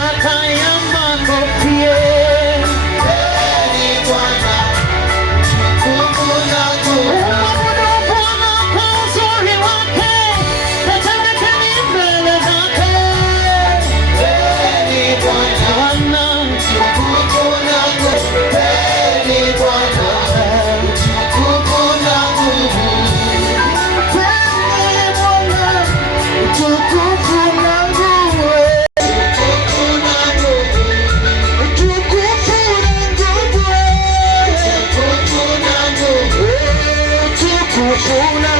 mamlaka ya makofi. Ni Bwana nguvu yangu. Umwabudu Bwana kwa uzuri wake, tetemekeni mbele zake. Ni Bwana nguvu yangu. Ni Bwana nguvu yangu. Una